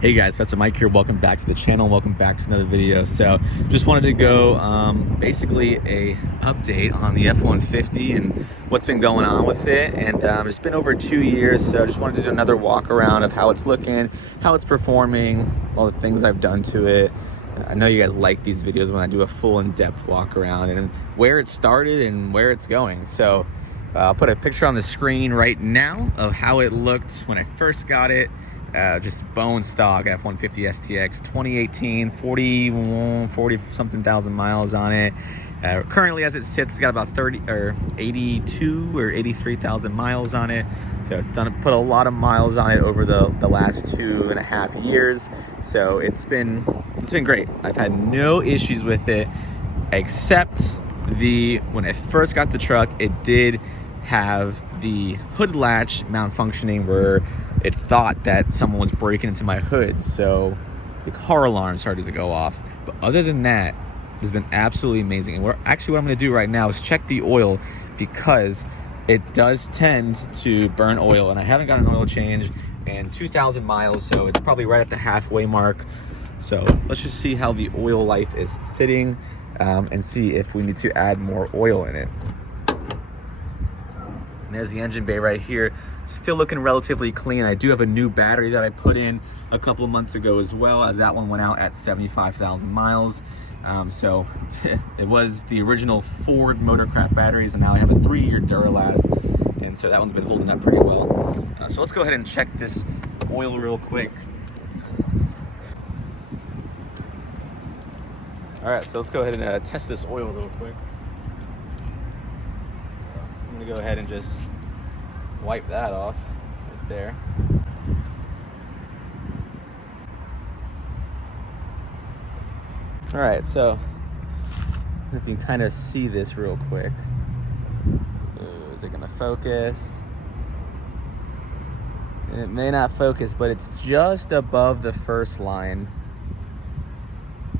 Hey guys, Professor Mike here. Welcome back to the channel. Welcome back to another video. So just wanted to go basically a update on the F-150 and what's been going on with it. And it's been over 2 years, so I just wanted to do another walk around of how it's looking, how it's performing, all the things I've done to it. I know you guys like these videos when I do a full in-depth walk around and where it started and where it's going. So I'll put a picture on the screen right now of how it looked when I first got it. Just bone stock F-150 STX 2018, 40 something thousand miles on it. Currently as it sits, it's got about 82 or 83,000 miles on it. So put a lot of miles on it over the last 2.5 years. So it's been great. I've had no issues with it, except when I first got the truck, it did have the hood latch malfunctioning where it thought that someone was breaking into my hood, so the car alarm started to go off. But other than that, it's been absolutely amazing. And what I'm going to do right now is check the oil, because it does tend to burn oil, and I haven't got an oil change in 2,000 miles, so it's probably right at the halfway mark. So let's just see how the oil life is sitting and see if we need to add more oil in it. And there's the engine bay right here. Still looking relatively clean. I do have a new battery that I put in a couple of months ago as well, as that one went out at 75,000 miles. So it was the original Ford Motorcraft batteries, and now I have a 3-year Duralast, and so that one's been holding up pretty well. So let's go ahead and check this oil real quick. All right, so let's go ahead and test this oil real quick. I'm gonna go ahead and just wipe that off right there. All right, so if you can kind of see this real quick. Ooh, is it gonna focus? It may not focus, but it's just above the first line.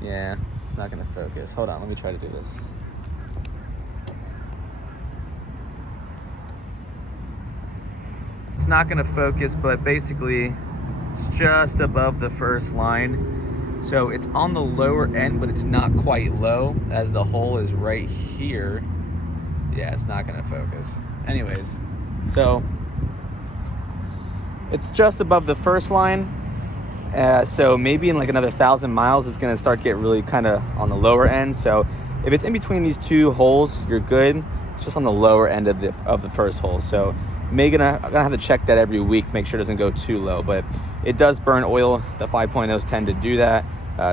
Yeah, it's not gonna focus. Hold on, let me try to do this. It's not gonna focus, but basically it's just above the first line. So it's on the lower end, but it's not quite low, as the hole is right here. Yeah, it's not gonna focus. Anyways, so it's just above the first line. So maybe in like another 1,000 miles, it's gonna start to get really kind of on the lower end. So if it's in between these two holes, you're good. It's just on the lower end of the first hole. So I'm gonna have to check that every week to make sure it doesn't go too low, but it does burn oil. The 5.0s tend to do that.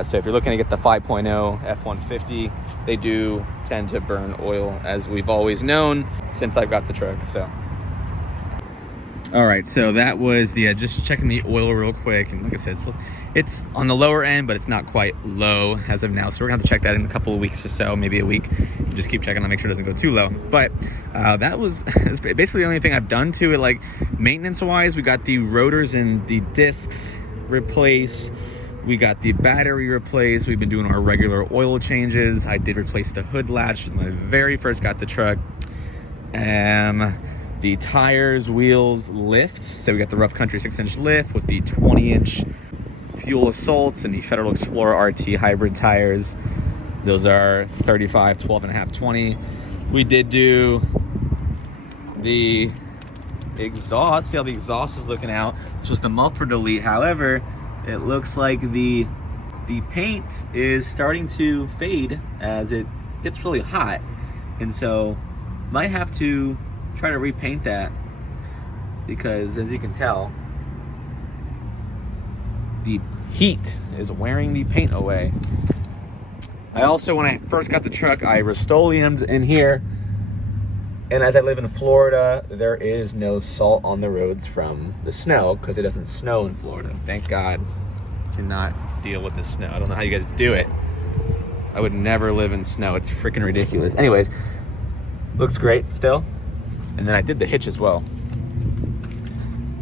So if you're looking to get the 5.0 F-150, they do tend to burn oil, as we've always known since I've got the truck. So all right, so that was the just checking the oil real quick, and like I said, it's on the lower end, but it's not quite low as of now. So we're gonna have to check that in a couple of weeks or so, maybe a week. Just keep checking to make sure it doesn't go too low. But that was basically the only thing I've done to it, like maintenance-wise. We got the rotors and the discs replaced. We got the battery replaced. We've been doing our regular oil changes. I did replace the hood latch when I very first got the truck. The tires, wheels, lift. So we got the Rough Country 6-inch lift with the 20-inch Fuel Assaults and the Federal Explorer RT hybrid tires. Those are 35, 12.5, 20. We did do the exhaust. See how the exhaust is looking out. This was the muffler delete. However, it looks like the paint is starting to fade as it gets really hot. And so might have to try to repaint that, because as you can tell, the heat is wearing the paint away. I also, when I first got the truck, I Rust-Oleum'd in here, and as I live in Florida, there is no salt on the roads from the snow, because it doesn't snow in Florida. Thank God. Cannot deal with the snow. I don't know how you guys do it. I would never live in snow. It's freaking ridiculous. Anyways, looks great still. And then I did the hitch as well.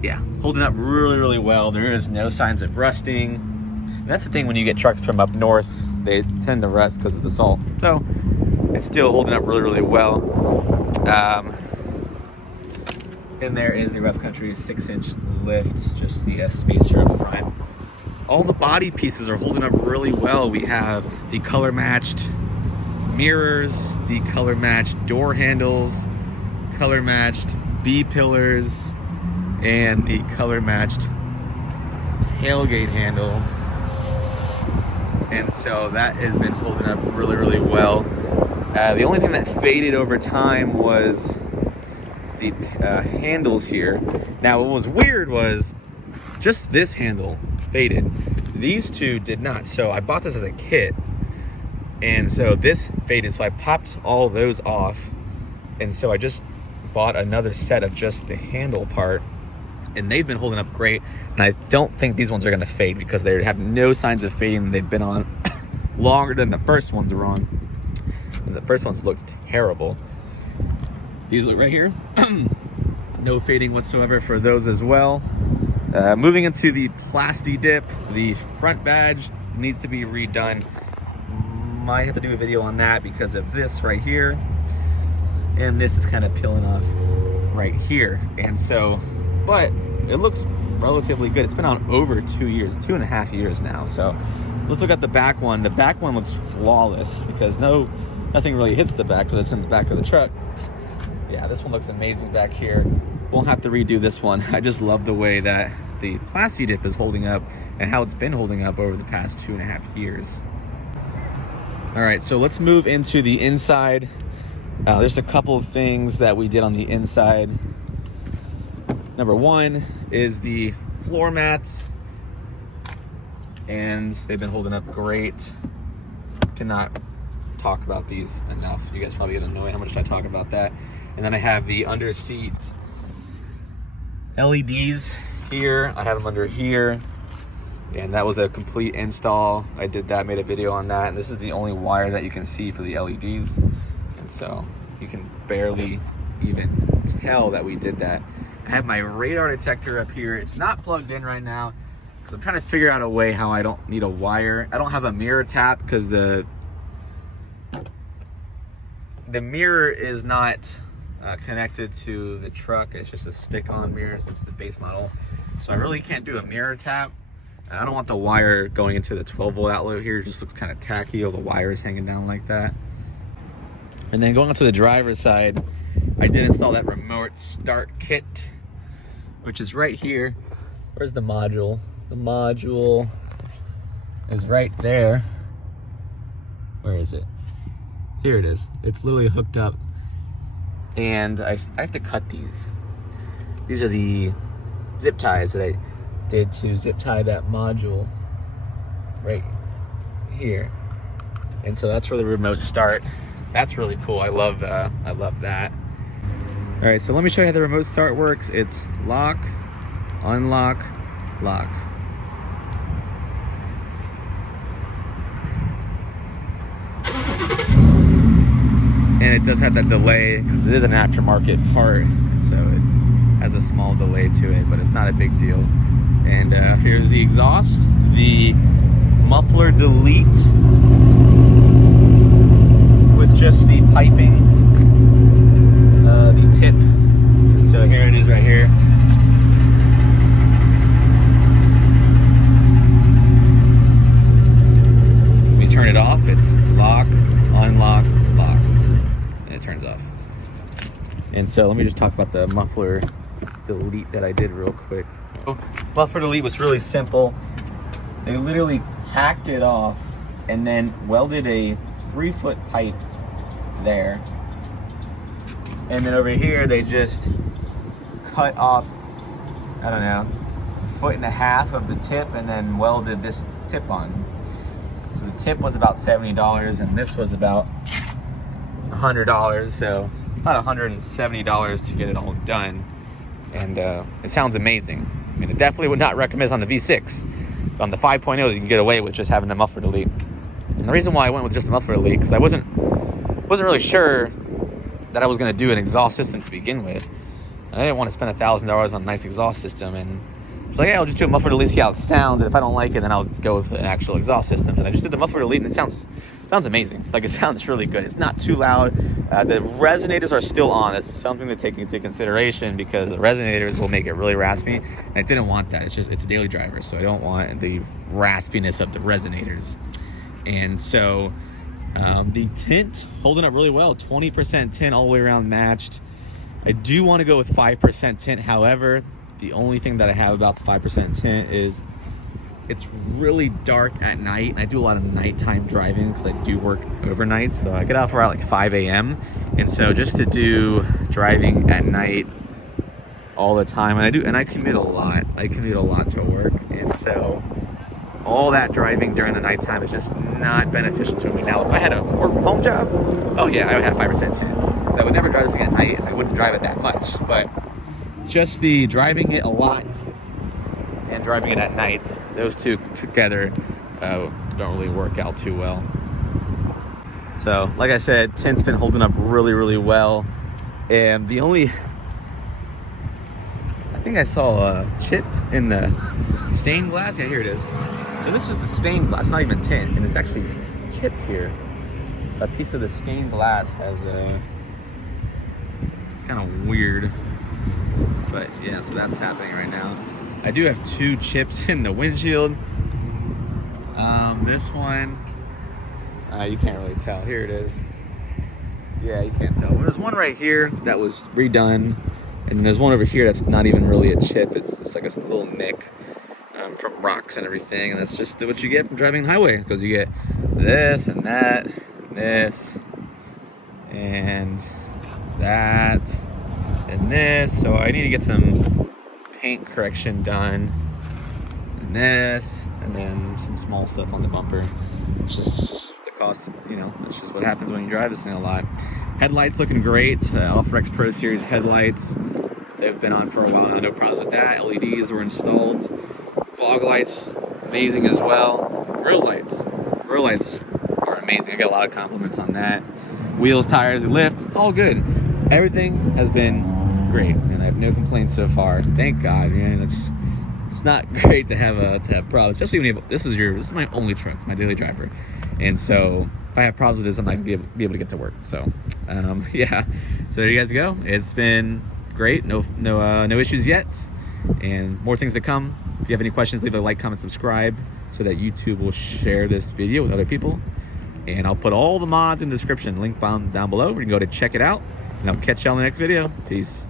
Yeah, holding up really, really well. There is no signs of rusting. And that's the thing when you get trucks from up north, they tend to rust because of the salt. So it's still holding up really, really well. And there is the Rough Country 6-inch lift, just the spacer up front. all the body pieces are holding up really well. We have the color matched mirrors, the color matched door handles, color matched B pillars, and the color matched tailgate handle. And so that has been holding up really well. The only thing that faded over time was the handles here. Now what was weird was just this handle faded. These two did not. So I bought this as a kit, and so this faded, so I popped all those off, and so I just bought another set of just the handle part, and they've been holding up great. And I don't think these ones are gonna fade because they have no signs of fading. They've been on longer than the first ones were on, and the first ones looked terrible. These look right here. No fading whatsoever for those as well. Moving into the plasti dip, the front badge needs to be redone. Might have to do a video on that because of this right here, and this is kind of peeling off right here. And so, but it looks relatively good. It's been on over 2 years, 2.5 years now. So let's look at the back one. The back one looks flawless because nothing really hits the back because it's in the back of the truck. Yeah, this one looks amazing back here. Won't have to redo this one. I just love the way that the plasti dip is holding up and how it's been holding up over the past 2.5 years. All right, so let's move into the inside. There's a couple of things that we did on the inside. Number one is the floor mats, and they've been holding up great. Cannot talk about these enough. You guys probably get annoyed how much I talk about that. And then I have the under seat LEDs here. I have them under here, and that was a complete install. I did that, made a video on that, and this is the only wire that you can see for the LEDs, and so you can barely even tell that we did that. I have my radar detector up here. It's not plugged in right now because I'm trying to figure out a way how I don't need a wire. I don't have a mirror tap because the mirror is not connected to the truck. It's just a stick-on mirror, so it's the base model. So I really can't do a mirror tap. I don't want the wire going into the 12-volt outlet here. It just looks kind of tacky, all the wires hanging down like that. And then going up to the driver's side, I did install that remote start kit, which is right here. Where's the module? The module is right there. Where is it? Here it is. It's literally hooked up. And I have to cut these. These are the zip ties that I did to zip tie that module right here. And so that's for the remote start. That's really cool. I love that. All right, so let me show you how the remote start works. It's lock, unlock, lock. And it does have that delay because it is an aftermarket part, so it has a small delay to it, but it's not a big deal. And here's the exhaust, the muffler delete with just the piping, the tip. And so here it is right here. We turn it off, it's lock, unlock, lock. It turns off. And so let me just talk about the muffler delete that I did real quick. Muffler delete was really simple. They literally hacked it off and then welded a 3-foot pipe there. And then over here they just cut off, I don't know, 1.5 feet of the tip and then welded this tip on. So the tip was about $70 and this was about $100, so about $170 to get it all done. And it sounds amazing. I mean, I definitely would not recommend this on the V6. But on the 5.0, you can get away with just having the muffler delete. And the reason why I went with just the muffler delete, because I wasn't really sure that I was going to do an exhaust system to begin with. And I didn't want to spend $1,000 on a nice exhaust system and So yeah, I'll just do a muffler delete, see how it sounds, and if I don't like it, then I'll go with the actual exhaust systems. And I just did the muffler delete, and it sounds amazing. Like, it sounds really good. It's not too loud. The resonators are still on. That's something to take into consideration, because the resonators will make it really raspy, and I didn't want that. It's a daily driver, so I don't want the raspiness of the resonators. And so the tint holding up really well. 20% tint all the way around matched. I do want to go with 5% tint. However, the only thing that I have about the 5% tint is it's really dark at night. I do a lot of nighttime driving because I do work overnight. So I get off around like 5 a.m. And so just to do driving at night all the time, and I commute a lot. I commute a lot to work. And so all that driving during the nighttime is just not beneficial to me. Now, if I had a work from home job, oh yeah, I would have 5% tint. Because I would never drive this thing at night, and I wouldn't drive it that much. But just the driving it a lot and driving it at night, those two together don't really work out too well. So like I said, tint's been holding up really, really well. And the only, I think I saw a chip in the stained glass. Yeah, here it is. So this is the stained glass, not even tint, and it's actually chipped here. A piece of the stained glass has a, it's kind of weird. But yeah, so that's happening right now. I do have 2 chips in the windshield. This one, you can't really tell. Here it is. Yeah, you can't tell. There's one right here that was redone, and there's one over here that's not even really a chip. It's just like a little nick from rocks and everything, and that's just what you get from driving the highway, because you get this and that, and this, and that, and this. So I need to get some paint correction done, and this, and then some small stuff on the bumper. It's just the cost, you know, it's just what happens when you drive this thing a lot. Headlights looking great. Alpha X Pro Series headlights. They've been on for a while now, no problems with that. LEDs were installed. Fog lights, amazing as well. Grill lights are amazing. I got a lot of compliments on that. Wheels, tires, and lift, it's all good. Everything has been great, and I have no complaints so far. Thank God, man. It's not great to have problems, especially when you have, this is my only truck. It's my daily driver, and so if I have problems with this, I'm not gonna be able to get to work. So, yeah. So there you guys go. It's been great. No issues yet, and more things to come. If you have any questions, leave a like, comment, subscribe, so that YouTube will share this video with other people. And I'll put all the mods in the description, link down below. You can go to check it out, and I'll catch y'all in the next video. Peace.